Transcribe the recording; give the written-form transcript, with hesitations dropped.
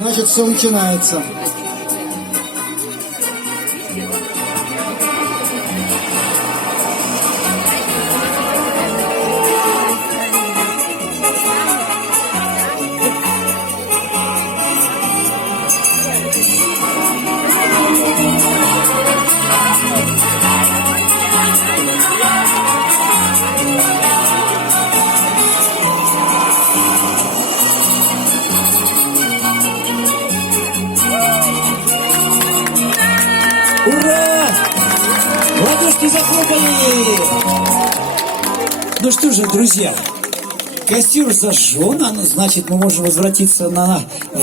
Значит, все начинается. Ура! Ладошки захлопали! Ну что же, друзья, костер зажжен, значит, мы можем возвратиться на